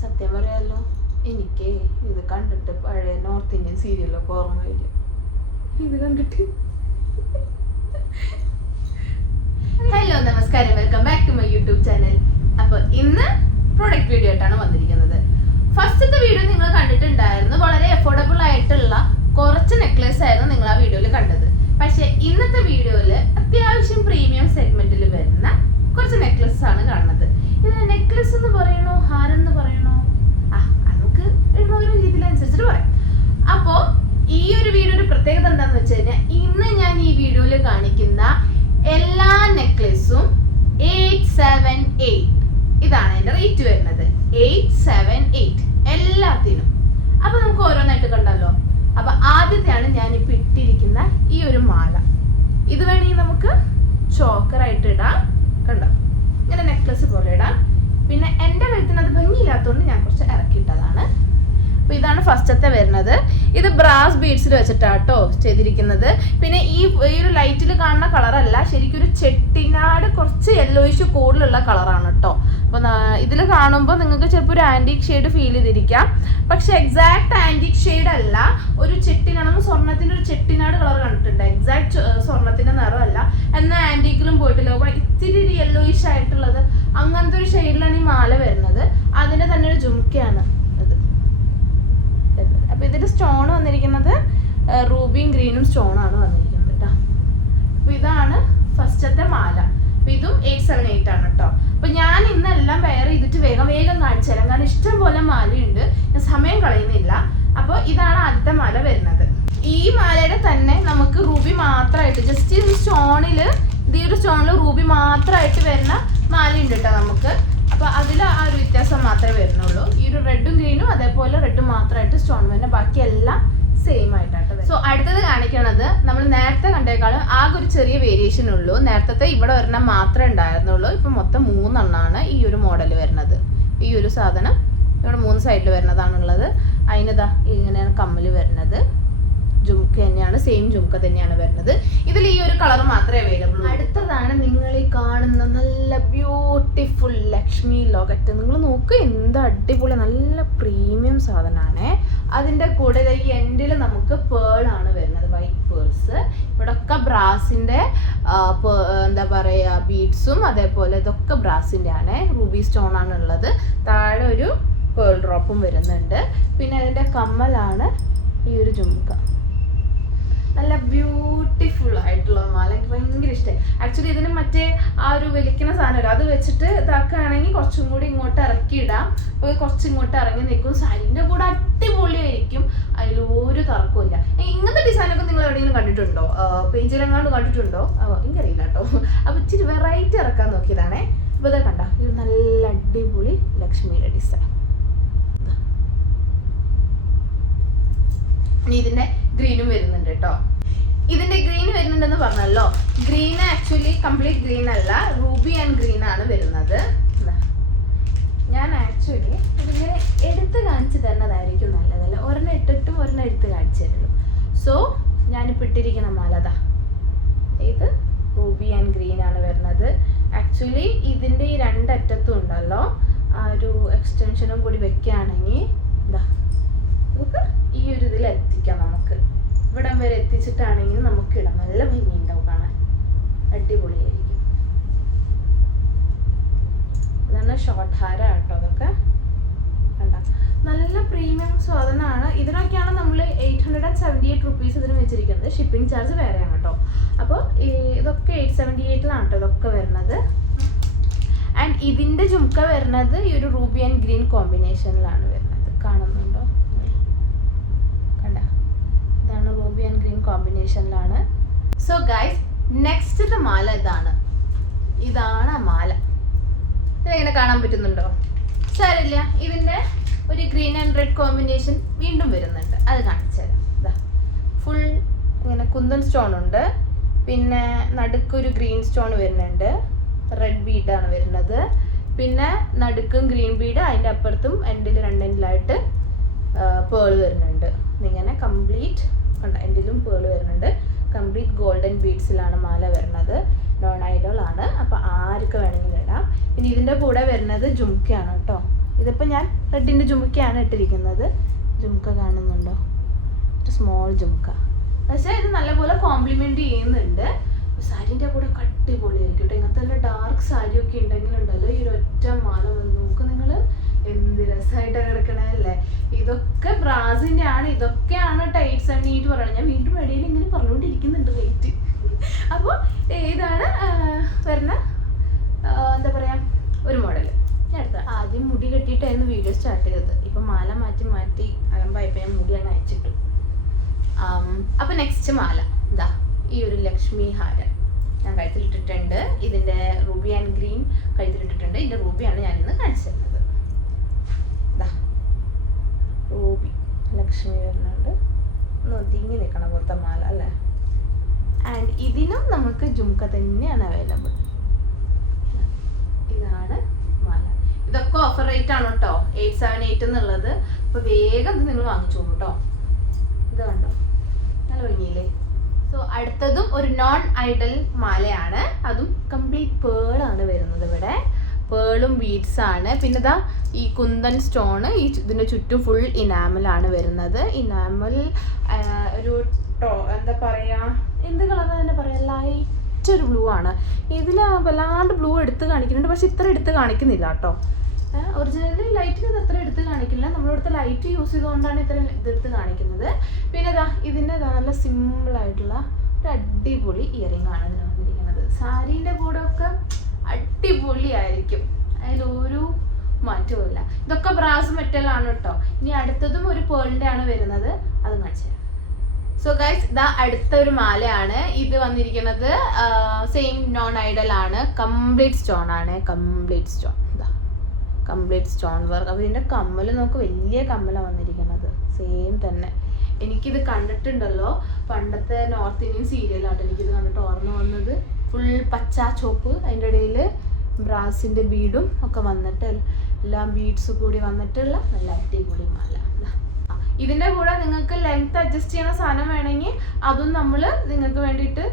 സത്യം പറയാലോ, എനിക്ക് ഇത് കണ്ടിട്ട് പഴയ നോർത്ത് ഇന്ത്യൻ സീരിയലൊക്കെ ഓർമ്മ വരും. ഇത് കണ്ടിട്ട്. ഹലോ, നമസ്കാരം, welcome back to my YouTube channel. അപ്പോൾ ഇന്ന് പ്രൊഡക്റ്റ് വീഡിയോ ആയിട്ടാണ് വന്നിരിക്കുന്നത്. ഫസ്റ്റത്തെ വീഡിയോ നിങ്ങൾ കണ്ടിട്ടുണ്ടായിരുന്നു. വളരെ അഫോർഡബിൾ ആയിട്ടുള്ള കുറച്ച് നെക്ലേസ് ആയിരുന്നു നിങ്ങൾ ആ വീഡിയോയിൽ കണ്ടത്. പക്ഷെ ഇന്നത്തെ വീഡിയോയിൽ അത്യാവശ്യം പ്രീമിയം സെഗ്മെന്റിൽ വരുന്ന കുറച്ച് നെക്ലസ് ആണ് കാണുന്നത്. ഇതിന് നെക്ലസ് എന്ന് പറയണോ ഹാരം എന്ന് പറയണോ, നമുക്ക് ഒരു രീതിയിലനുസരിച്ചിട്ട് പറയാം. അപ്പോൾ ഈ ഒരു വീഡിയോയുടെ പ്രത്യേകത എന്താണെന്ന് വെച്ച് കഴിഞ്ഞാൽ, ഇന്ന് ഞാൻ ഈ വീഡിയോയിൽ കാണിക്കുന്ന എല്ലാ നെക്ലസും 878 ഇതാണ് അതിന്റെ റേറ്റ് വരുന്നത്. 878 എല്ലാത്തിനും. അപ്പൊ നമുക്ക് ഓരോന്നായിട്ട് കണ്ടല്ലോ. അപ്പൊ ആദ്യത്തെയാണ് ഞാനിപ്പോ ഇട്ടിരിക്കുന്ന ഈ ഒരു മാല. ഇത് വേണമെങ്കിൽ നമുക്ക് ചോക്കറായിട്ട് ഇടാം. കണ്ടോ, ഇങ്ങനെ നെക്ലസ് പോലെ ഇടാം. പിന്നെ എൻ്റെ കഴുത്തിന് അത് ഭംഗിയില്ലാത്തതുകൊണ്ട് ഞാൻ കുറച്ച് ഇറക്കിയിട്ടതാണ്. അപ്പൊ ഇതാണ് ഫസ്റ്റത്തെ വരുന്നത്. ഇത് ബ്രാസ് ബീഡ്സിൽ വെച്ചിട്ടാട്ടോ ചെയ്തിരിക്കുന്നത്. പിന്നെ ഈ ഒരു ലൈറ്റിൽ കാണുന്ന കളറല്ല, ശരിക്കും ഒരു ചെട്ടിനാട് കുറച്ച് യെല്ലോയിഷ് കൂടുതലുള്ള കളറാണ് കേട്ടോ. അപ്പൊ ഇതിൽ കാണുമ്പോൾ നിങ്ങൾക്ക് ചിലപ്പോൾ ഒരു ആന്റിക് ഷെയ്ഡ് ഫീൽ ചെയ്തിരിക്കാം. പക്ഷെ എക്സാക്ട് ആന്റിക് ഷെയ്ഡ് അല്ല, ഒരു ചെട്ടിനാണ്. സ്വർണത്തിന്റെ ഒരു ചെട്ടിനാട് കളർ കണ്ടിട്ടുണ്ട്. എക്സാക്ട് സ്വർണത്തിന്റെ നിറമല്ല, എന്നാൽ ആന്റിക്കിലും പോയിട്ടില്ല. ഇത്തിരി യെല്ലോയിഷ് ആയിട്ടുള്ളത് അങ്ങനത്തെ ഒരു ഷെയ്ഡിലാണ് ഈ മാല വരുന്നത്. അതിന്റെ തന്നെ ഒരു ജുംക്കയാണ് ഇത്. അപ്പൊ ഇതിന്റെ സ്റ്റോൺ വന്നിരിക്കുന്നത് റൂബിയും ഗ്രീനും സ്റ്റോണാണ് വന്നിരിക്കുന്നത് കേട്ടോ. അപ്പൊ ഇതാണ് ഫസ്റ്റത്തെ മാല. അപ്പൊ ഇതും 878 ആണ് കേട്ടോ. അപ്പൊ ഞാൻ ഇന്നെല്ലാം വെയർ ചെയ്തിട്ട് വേഗം കാണിച്ചു തരാം, കാരണം ഇഷ്ടം പോലെ മാലയുണ്ട്, ഞാൻ സമയം കളയുന്നില്ല. അപ്പൊ ഇതാണ് ആദ്യത്തെ മാല വരുന്നത്. ഈ മാലയുടെ തന്നെ നമുക്ക് റൂബി മാത്രമായിട്ട് ജസ്റ്റ് ഈ സ്റ്റോണില്, ഈ ഒരു സ്റ്റോണിൽ റൂബി മാത്രമായിട്ട് വരുന്ന മാലയുണ്ട് കേട്ടോ നമുക്ക്. അപ്പൊ അതിൽ ആ ഒരു വ്യത്യാസം മാത്രമേ വരുന്നുള്ളൂ. ഈ ഒരു റെഡും ഗ്രീനും അതേപോലെ റെഡും മാത്രമായിട്ട് സ്റ്റോൺ വരുന്ന, ബാക്കിയെല്ലാം സെയിം ആയിട്ടാണ്. സോ അടുത്തത് കാണിക്കണത് നമ്മൾ നേരത്തെ കണ്ടേക്കാളും ആകെ ഒരു ചെറിയ വേരിയേഷൻ ഉള്ളൂ. നേരത്തെ ഇവിടെ ഒരെണ്ണം മാത്രമേ ഉണ്ടായിരുന്നുള്ളൂ. ഇപ്പൊ മൊത്തം 3 എണ്ണമാണ് ഈ ഒരു മോഡൽ വരുന്നത്. ഈ ഒരു സാധനം ഇവിടെ 3 സൈഡിൽ വരുന്നതാണുള്ളത്. അതിനിതാ ഇങ്ങനെയാണ് കമ്മല് വരുന്നത്. ജുംക്ക തന്നെയാണ്, സെയിം ജുംക്ക തന്നെയാണ് വരുന്നത്. ഇതിൽ ഈ ഒരു കളർ മാത്രമേ അവൈലബിൾ. അടുത്തതാണ് നിങ്ങൾ ഈ കാണുന്ന നല്ല ബ്യൂട്ടിഫുൾ ലക്ഷ്മി ലോക്കറ്റ്. നിങ്ങൾ നോക്ക്, എന്ത് അടിപൊളി, നല്ല പ്രീമിയം സാധനമാണ്. അതിൻ്റെ കൂടെ ഈ എൻഡിൽ നമുക്ക് പേൾ ആണ് വരുന്നത്, വൈറ്റ് പേൾസ്. ഇവിടെ ഒക്കെ ബ്രാസിന്റെ എന്താ പറയാ ബീഡ്സും അതേപോലെ ഇതൊക്കെ ബ്രാസിന്റെ ആണ്. റൂബി സ്റ്റോൺ ആണ് ഉള്ളത്. താഴെ ഒരു പേൾ ഡ്രോപ്പും വരുന്നുണ്ട്. പിന്നെ അതിന്റെ കമ്മലാണ് ഈ ഒരു ജുംക്ക. നല്ല ബ്യൂട്ടിഫുൾ ആയിട്ടുള്ള മാല, എനിക്ക് ഭയങ്കര ഇഷ്ടമായി. ആക്ച്വലി ഇതിന് മറ്റേ ആ ഒരു വലിക്കുന്ന സാധനം അത് വെച്ചിട്ട് ഇതാക്കുകയാണെങ്കിൽ കുറച്ചും കൂടി ഇങ്ങോട്ട് ഇറക്കിയിടാം. അപ്പോൾ കുറച്ച് ഇങ്ങോട്ട് ഇറങ്ങി നിൽക്കും. സാരിൻ്റെ കൂടെ അടിപൊളിയായിരിക്കും, അതിലൊരു തർക്കമില്ല. ഇങ്ങനത്തെ ഡിസൈനൊക്കെ നിങ്ങൾ എവിടെയെങ്കിലും കണ്ടിട്ടുണ്ടോ? പേജിലെങ്ങാണ്ട് കണ്ടിട്ടുണ്ടോ? എനിക്കറിയില്ല കേട്ടോ. അപ്പോൾ ഇച്ചിരി വെറൈറ്റി ഇറക്കാൻ നോക്കിയതാണേ. അപ്പോൾ ഇതാ കണ്ട, ഇത് നല്ല അടിപൊളി ലക്ഷ്മിയുടെ ഡിസൈൻ. ഇതിന്റെ ഗ്രീനും വരുന്നുണ്ട് കേട്ടോ. ഇതിന്റെ ഗ്രീൻ വരുന്നുണ്ടെന്ന് പറഞ്ഞല്ലോ. ഗ്രീൻ ആക്ച്വലി കംപ്ലീറ്റ് ഗ്രീൻ അല്ല, റൂബി ആൻഡ് ഗ്രീൻ ആണ് വരുന്നത്. ഞാൻ ആക്ച്വലി ഇതിങ്ങനെ എടുത്ത് കാണിച്ചു തരുന്നതായിരിക്കും നല്ലതല്ല, ഒരെണ്ണം ഇട്ടിട്ടും ഒരെണ്ണം എടുത്ത് കാണിച്ചു തരുള്ളൂ. സോ ഞാനിപ്പോൾ ഇട്ടിരിക്കുന്ന മാലതാ, ഇത് റൂബി ആൻഡ് ഗ്രീൻ ആണ് വരുന്നത്. ആക്ച്വലി ഇതിന്റെ ഈ രണ്ടറ്റത്തും ഉണ്ടല്ലോ, ആ ഒരു എക്സ്റ്റൻഷനും കൂടി വെക്കുകയാണെങ്കിൽ ഇതാ നമുക്ക് ഈ ഒരു ഇതിൽ എത്തിക്കാം. നമുക്ക് ഇവിടം വരെ എത്തിച്ചിട്ടാണെങ്കിൽ നമുക്ക് ഇടാം. നല്ല ഭംഗി ഉണ്ടാവും കാണാൻ, അടിപൊളിയായിരിക്കും. ഇതാണ് ഷോർട്ട് ഹാര കേട്ടോ. അതൊക്കെ കണ്ട നല്ല പ്രീമിയം സാധനമാണ്. ഇതിനൊക്കെയാണ് നമ്മൾ 878 റുപ്പീസ് ഇതിന് വെച്ചിരിക്കുന്നത്. ഷിപ്പിംഗ് ചാർജ് വേറെയാണ് കേട്ടോ. അപ്പോൾ ഇതൊക്കെ 878 കേട്ടോ ഇതൊക്കെ വരുന്നത്. ആൻഡ് ഇതിന്റെ ജുംക്ക വരുന്നത് ഈ ഒരു റൂബി ആൻഡ് ഗ്രീൻ കോമ്പിനേഷനിലാണ് വരുന്നത്. കാണുന്നുണ്ടോ? ഇതാണ് റൂബി ആൻഡ് ഗ്രീൻ കോമ്പിനേഷനിലാണ്. സോ ഗൈസ്, നെക്സ്റ്റ് മാല ഇതാണ് ആ മാല. ഇതെങ്ങനെ കാണാൻ പറ്റുന്നുണ്ടോ? സാരില്ല, ഇതിന്റെ ഒരു ഗ്രീൻ ആൻഡ് റെഡ് കോമ്പിനേഷൻ വീണ്ടും വരുന്നുണ്ട്. അത് കാണിച്ചു തരാം. ഇതാ ഫുൾ ഇങ്ങനെ കുന്തൻ സ്റ്റോൺ ഉണ്ട്. പിന്നെ നടുക്കൊരു ഗ്രീൻ സ്റ്റോൺ വരുന്നുണ്ട്, റെഡ് ബീഡാണ് വരുന്നത്. പിന്നെ നടുക്കും ഗ്രീൻ ബീഡ്, അതിൻ്റെ അപ്പുറത്തും എൻഡിൽ രണ്ടെൻഡിലായിട്ട് പേൾ വരുന്നുണ്ട്. ഇങ്ങനെ കംപ്ലീറ്റ് കണ്ട എൻഡിലും പേൾ വരുന്നുണ്ട്. കംപ്ലീറ്റ് ഗോൾഡൻ ബീഡ്സിലാണ് മാല വരുന്നത്. നോൺ ഐഡൽ ആണ്, അപ്പോൾ ആർക്ക് വേണമെങ്കിലും ഇടാം. പിന്നെ ഇതിൻ്റെ കൂടെ വരുന്നത് ജുംക്കയാണ് കേട്ടോ. ഇതിപ്പോൾ ഞാൻ റെഡിൻ്റെ ജുമുക്കയാണ് ഇട്ടിരിക്കുന്നത്. ജുമുക്ക കാണുന്നുണ്ടോ? ഒരു സ്മോൾ ജുമുക്ക. പക്ഷേ ഇത് നല്ലപോലെ കോംപ്ലിമെൻറ്റ് ചെയ്യുന്നുണ്ട്. സാരീൻ്റെ കൂടെ അടിപൊളിയായിരിക്കും കേട്ടോ. ഇങ്ങനത്തെ നല്ല ഡാർക്ക് സാരിയൊക്കെ ഉണ്ടെങ്കിലുണ്ടല്ലോ ഈ ഒരു ഒറ്റ മാല വന്ന് നോക്ക് നിങ്ങൾ, എന്ത് രസമായിട്ടാണ് കിടക്കണല്ലേ. ഇതൊക്കെ ബ്രാസിൻ്റെ ആണ്. ഇതൊക്കെയാണ് ടൈറ്റ്സ് ആൻഡ് നീറ്റ് പറയുന്നത്. ഞാൻ വീണ്ടും ഇടയിൽ ഇങ്ങനെ പറഞ്ഞുകൊണ്ടിരിക്കുന്നുണ്ട് റേറ്റ്. അപ്പോൾ ഇതാണ് വരുന്ന എന്താ പറയുക ഒരു മോഡൽ. ഞാൻ അടുത്ത ആദ്യം മുടി കെട്ടിയിട്ടായിരുന്നു വീഡിയോ സ്റ്റാർട്ട് ചെയ്തത്. ഇപ്പം മാല മാറ്റി അലമ്പായപ്പോൾ ഞാൻ മുടിയാണ് അയച്ചിട്ടു. അപ്പോൾ നെക്സ്റ്റ് മാല ഇതാ ഈ ഒരു ലക്ഷ്മി ഹാരം ഞാൻ കഴുത്തിലിട്ടിട്ടുണ്ട്. ഇതിൻ്റെ റൂബി ആൻഡ് ഗ്രീൻ കഴുത്തിലിട്ടിട്ടുണ്ട്. ഇതിൻ്റെ റൂബിയാണ് ഞാനിന്ന് കാണിച്ചു തരുന്നത്. ഇതാ റൂബി ലക്ഷ്മി വരുന്നുണ്ട്. ഒന്ന് ഒതുങ്ങി നിൽക്കണം പോലത്തെ മാല അല്ലേ. ആൻഡ് ഇതിനും നമുക്ക് ജുംക്ക തന്നെയാണ് അവൈലബിൾ. ഇതാണ് മാല. ഇതൊക്കെ ഓഫർ റേറ്റ് ആണ് കേട്ടോ, 878 എന്നുള്ളത്. അപ്പോൾ വേഗം ഇത് നിങ്ങൾ വാങ്ങിച്ചോളൂ കേട്ടോ. ഇത് കണ്ടോ, നല്ല ഭംഗിയില്ലേ. സോ അടുത്തതും ഒരു നോൺ ഐഡൽ മാലയാണ്. അതും കംപ്ലീറ്റ് പേളാണ് വരുന്നത്. ഇവിടെ പേളും ബീഡ്സ് ആണ്. പിന്നെ ഇതാ ഈ കുന്തൻ സ്റ്റോണ് ഇതിൻ്റെ ചുറ്റും ഫുൾ ഇനാമലാണ് വരുന്നത്. ഇനാമൽ ഒരു എന്താ പറയുക, എന്ത് കളർ തന്നെ പറയാം, ലൈറ്റ് ഒരു ബ്ലൂ ആണ്. ഇതിൽ വല്ലാണ്ട് ബ്ലൂ എടുത്ത് കാണിക്കുന്നുണ്ട്, പക്ഷെ ഇത്ര എടുത്ത് കാണിക്കുന്നില്ല കേട്ടോ. ഒറിജിനലി ലൈറ്റിന് ഇത് അത്ര എടുത്ത് കാണിക്കില്ല. നമ്മളിവിടുത്തെ ലൈറ്റ് യൂസ് ചെയ്തുകൊണ്ടാണ് ഇത്ര ഇതെടുത്ത് കാണിക്കുന്നത്. പിന്നെ ഇതാ ഇതിൻ്റെ നല്ല സിമ്പിളായിട്ടുള്ള ഒരു അടിപൊളി ഇയറിംഗ് ആണ് ഇതിന് വന്നിരിക്കുന്നത്. സാരീൻ്റെ കൂടെ ഒക്കെ അടിപൊളിയായിരിക്കും, അതിലൊരു മാറ്റവും ഇല്ല. ഇതൊക്കെ ബ്രാസ് മെറ്റലാണ് കേട്ടോ. ഇനി അടുത്തതും ഒരു പേളിൻ്റെ ആണ് വരുന്നത്, അത് കാണിച്ചു തരാം. സോ ഗൈസ് ഇതാ അടുത്ത ഒരു മാലയാണ്. ഇത് വന്നിരിക്കുന്നത് സെയിം നോൺ ഐഡൽ ആണ്. കംപ്ലീറ്റ് സ്റ്റോൺ ആണ്. കംപ്ലീറ്റ് സ്റ്റോൺ ഇതാ കംപ്ലീറ്റ് സ്റ്റോൺ വർക്ക്. അപ്പോൾ ഇതിൻ്റെ കമ്മൽ നോക്ക്, വലിയ കമ്മലാണ് വന്നിരിക്കുന്നത്. സെയിം തന്നെ എനിക്കിത് കണ്ടിട്ടുണ്ടല്ലോ, പണ്ടത്തെ നോർത്ത് ഇന്ത്യൻ സീരിയലാട്ടോ എനിക്കിത് കണ്ടിട്ട് ഓർമ്മ വന്നത്. ഫുൾ പച്ച ചോപ്പ്, അതിൻ്റെ ഇടയിൽ ബ്രാസിൻ്റെ ബീഡും ഒക്കെ വന്നിട്ട് എല്ലാം ബീഡ്സ് കൂടി വന്നിട്ടുള്ള നല്ല അടിപൊളി മാല. ഇതിൻ്റെ കൂടെ നിങ്ങൾക്ക് ലെങ്ത് അഡ്ജസ്റ്റ് ചെയ്യുന്ന സാധനം വേണമെങ്കിൽ അതും നമ്മൾ നിങ്ങൾക്ക് വേണ്ടിയിട്ട്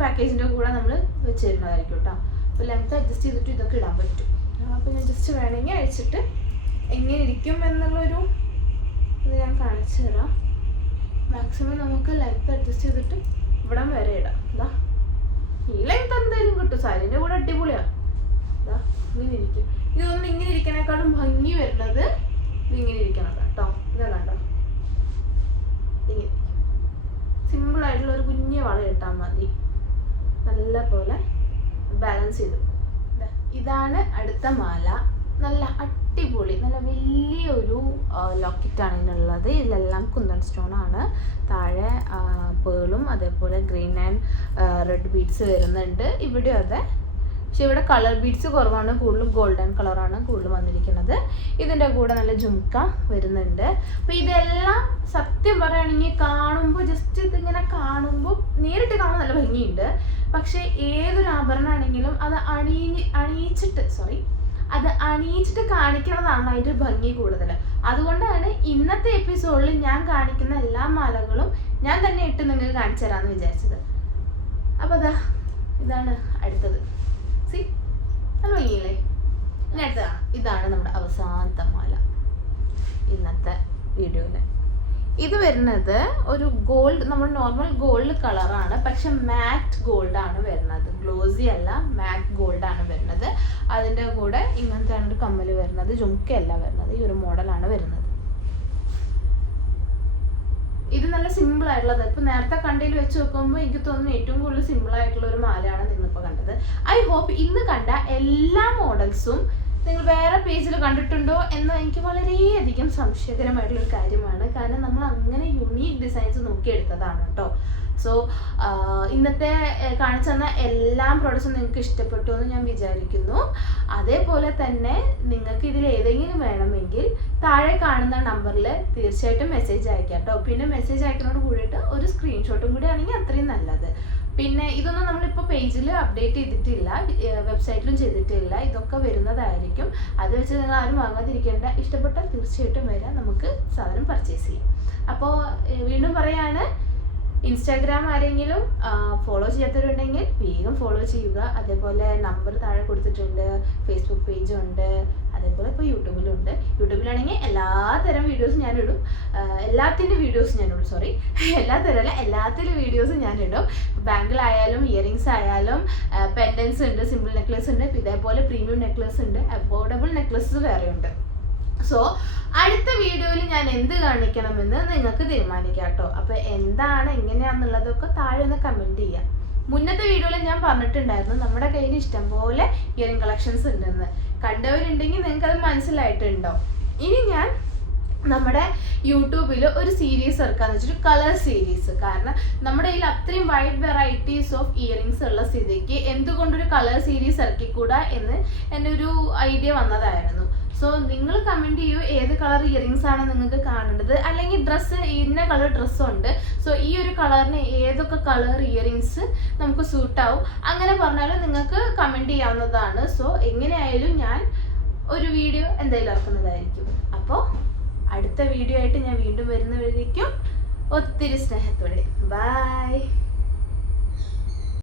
പാക്കേജിൻ്റെ കൂടെ നമ്മൾ വെച്ച് തരുന്നതായിരിക്കും കേട്ടോ. അപ്പോൾ ലെങ്ത് അഡ്ജസ്റ്റ് ചെയ്തിട്ട് ഇതൊക്കെ ഇടാൻ പറ്റും. അപ്പോൾ ഞാൻ ജസ്റ്റ് വേണമെങ്കിൽ അഴിച്ചിട്ട് എങ്ങനെ ഇരിക്കും എന്നുള്ളൊരു ഇത് ഞാൻ കാണിച്ചു തരാം. മാക്സിമം നമുക്ക് ലെങ്ത് അഡ്ജസ്റ്റ് ചെയ്തിട്ട് ഇവിടം വരെ ഇടാം. ഇതാ ഈ ലെങ്ത് എന്തായാലും കിട്ടും, സാരീൻ്റെ കൂടെ അടിപൊളിയാണ്. ഇതാ ഇങ്ങനെ ഇരിക്കും. ഇതൊന്നും ഇങ്ങനെ ഇരിക്കണേക്കാളും ഭംഗി വരുന്നത് ഇതിങ്ങനെ ഇരിക്കണം കേട്ടോ. ഇതാ കണ്ടോ, ഇങ്ങനെ സിമ്പിളായിട്ടുള്ള ഒരു കുഞ്ഞ് വള ഇട്ടാൽ മതി, നല്ല പോലെ ബാലൻസ് ചെയ്തു. ഇതാണ് അടുത്ത മാല. നല്ല അടിപൊളി നല്ല വലിയൊരു ലോക്കറ്റാണ് ഇതിനുള്ളത്. ഇതിലെല്ലാം കുന്തൻ സ്റ്റോൺ ആണ്. താഴെ പേളും അതേപോലെ ഗ്രീൻ ആൻഡ് റെഡ് ബീഡ്സ് വരുന്നുണ്ട്. ഇവിടെ അതെ, പക്ഷെ ഇവിടെ കളർ ബീഡ്സ് കുറവാണ്, കൂടുതലും ഗോൾഡൻ കളറാണ് കൂടുതൽ വന്നിരിക്കുന്നത്. ഇതിൻ്റെ കൂടെ നല്ല ജുംക്ക വരുന്നുണ്ട്. അപ്പോൾ ഇതെല്ലാം സത്യം പറയുകയാണെങ്കിൽ കാണുമ്പോൾ ജസ്റ്റ് ഇതിങ്ങനെ കാണുമ്പോൾ നേരിട്ട് കാണുമ്പോൾ നല്ല ഭംഗിയുണ്ട്. പക്ഷേ ഏതൊരു ആഭരണമാണെങ്കിലും അത് അണിയിച്ചിട്ട് കാണിക്കണതാണ് അതിൻ്റെ ഭംഗി കൂടുതൽ. അതുകൊണ്ടാണ് ഇന്നത്തെ എപ്പിസോഡിൽ ഞാൻ കാണിക്കുന്ന എല്ലാ മാലകളും ഞാൻ തന്നെ ഇട്ട് നിങ്ങൾക്ക് കാണിച്ചു തരാമെന്ന് വിചാരിച്ചത്. അപ്പോൾ ഇതാണ് അടുത്തത്. നല്ല ഭംഗിയില്ലേ. ഇനി അടുത്തതാണ്, ഇതാണ് നമ്മുടെ അവസാനത്തെ മാല ഇന്നത്തെ വീഡിയോയിൽ. ഇത് വരുന്നത് ഒരു ഗോൾഡ്, നമ്മൾ നോർമൽ ഗോൾഡ് കളറാണ്, പക്ഷെ മാറ്റ് ഗോൾഡ് ആണ് വരുന്നത്. ഗ്ലോസി അല്ല, മാറ്റ് ഗോൾഡ് ആണ് വരുന്നത്. അതിൻ്റെ കൂടെ ഇങ്ങനത്തെ ഒരു കമ്മൽ വരുന്നത്, ജുംക്കയല്ല വരുന്നത്, ഈ ഒരു മോഡലാണ് വരുന്നത്. ഇത് നല്ല സിമ്പിൾ ആയിട്ടുള്ളത്. ഇപ്പം നേരത്തെ കണ്ടതിൽ വെച്ച് നോക്കുമ്പോൾ എനിക്ക് തോന്നുന്നു ഏറ്റവും കൂടുതൽ സിമ്പിൾ ആയിട്ടുള്ള ഒരു മാലയാണ് നിങ്ങളിപ്പോൾ കണ്ടത്. ഐ ഹോപ്പ് ഇന്ന് കണ്ട എല്ലാ മോഡൽസും നിങ്ങൾ വേറെ പേജിൽ കണ്ടിട്ടുണ്ടോ എന്ന് എനിക്ക് വളരെയധികം സംശയകരമായിട്ടുള്ളൊരു കാര്യമാണ്. കാരണം നമ്മൾ അങ്ങനെ യുണീക്ക് ഡിസൈൻസ് നോക്കിയെടുത്തതാണ് കേട്ടോ. സോ ഇന്നത്തെ കാണിച്ചു തന്ന എല്ലാ പ്രോഡക്ട്സും നിങ്ങൾക്ക് ഇഷ്ടപ്പെട്ടു എന്ന് ഞാൻ വിചാരിക്കുന്നു. അതേപോലെ തന്നെ നിങ്ങൾക്ക് ഇതിൽ ഏതെങ്കിലും വേണമെങ്കിൽ താഴെ കാണുന്ന നമ്പറിൽ തീർച്ചയായിട്ടും മെസ്സേജ് അയക്കാം കേട്ടോ. പിന്നെ മെസ്സേജ് അയക്കുന്നതോട് കൂടിയിട്ട് ഒരു സ്ക്രീൻഷോട്ടും കൂടി ആണെങ്കിൽ അത്രയും നല്ലത്. പിന്നെ ഇതൊന്നും നമ്മളിപ്പോൾ പേജിൽ അപ്ഡേറ്റ് ചെയ്തിട്ടില്ല, വെബ്സൈറ്റിലും ചെയ്തിട്ടില്ല. ഇതൊക്കെ വരുന്നതായിരിക്കും. അത് വെച്ച് നിങ്ങൾ ആരും വാങ്ങാതിരിക്കേണ്ട. ഇഷ്ടപ്പെട്ടാൽ തീർച്ചയായിട്ടും വരാം, നമുക്ക് സാധനം പർച്ചേസ് ചെയ്യാം. അപ്പോൾ വീണ്ടും പറയാണ്, ഇൻസ്റ്റാഗ്രാം ആരെങ്കിലും ഫോളോ ചെയ്യാത്തവരുണ്ടെങ്കിൽ വേഗം ഫോളോ ചെയ്യുക. അതേപോലെ നമ്പർ താഴെ കൊടുത്തിട്ടുണ്ട്, ഫേസ്ബുക്ക് പേജുണ്ട്, അതേപോലെ ഇപ്പോൾ യൂട്യൂബിലുണ്ട്. യൂട്യൂബിലാണെങ്കിൽ എല്ലാത്തരം വീഡിയോസും ഞാനിടും, എല്ലാത്തിൻ്റെ വീഡിയോസ് ഞാനിടും, സോറി എല്ലാത്തരമല്ല എല്ലാത്തിലും വീഡിയോസും ഞാനിടും. ബാങ്കിലായാലും ഇയറിങ്സ് ആയാലും പെൻഡൻസ് ഉണ്ട്, സിമ്പിൾ നെക്ലേസ് ഉണ്ട്, ഇതേപോലെ പ്രീമിയം നെക്ലേസ് ഉണ്ട്, അഫോർഡബിൾ നെക്ലേസ് വേറെ ഉണ്ട്. സോ അടുത്ത വീഡിയോയിൽ ഞാൻ എന്ത് കാണിക്കണമെന്ന് നിങ്ങൾക്ക് തീരുമാനിക്കാം കേട്ടോ. അപ്പോൾ എന്താണ് എങ്ങനെയാണെന്നുള്ളതൊക്കെ താഴെ ഒന്ന് കമൻറ്റ് ചെയ്യാം. മുന്നത്തെ വീഡിയോയിൽ ഞാൻ പറഞ്ഞിട്ടുണ്ടായിരുന്നു നമ്മുടെ കയ്യിൽ ഇഷ്ടംപോലെ ഇയറിംഗ് കളക്ഷൻസ് ഉണ്ടെന്ന്. കണ്ടവരുണ്ടെങ്കിൽ നിങ്ങൾക്ക് അത് മനസ്സിലായിട്ടുണ്ടോ. ഇനി ഞാൻ നമ്മുടെ യൂട്യൂബിൽ ഒരു സീരീസ് ഇറക്കാന്ന് വെച്ചിട്ട് കളർ സീരീസ്. കാരണം നമ്മുടെ കയ്യിൽ അത്രയും വൈഡ് വെറൈറ്റീസ് ഓഫ് ഇയറിങ്സ് ഉള്ള സ്ഥിതിക്ക് എന്തുകൊണ്ടൊരു കളർ സീരീസ് ഇറക്കിക്കൂടാ എന്ന് എൻ്റെ ഒരു ഐഡിയ വന്നതായിരുന്നു. സോ നിങ്ങൾ കമൻറ്റ് ചെയ്യൂ ഏത് കളർ ഇയറിങ്സ് ആണ് നിങ്ങൾക്ക് കാണേണ്ടത്, അല്ലെങ്കിൽ ഡ്രസ്സ് ഇന്ന കളർ ഡ്രസ്സുണ്ട്, സോ ഈ ഒരു കളറിന് ഏതൊക്കെ കളർ ഇയറിങ്സ് നമുക്ക് സൂട്ടാവും അങ്ങനെ പറഞ്ഞാലും നിങ്ങൾക്ക് കമൻറ്റ് ചെയ്യാവുന്നതാണ്. സോ എങ്ങനെയായാലും ഞാൻ ഒരു വീഡിയോ എന്തായാലും ഇറക്കുന്നതായിരിക്കും. അപ്പോൾ അടുത്ത വീഡിയോ ആയിട്ട് ഞാൻ വീണ്ടും വരുന്നവരേക്കും ഒത്തിരി സ്നേഹത്തോടെ ബൈ.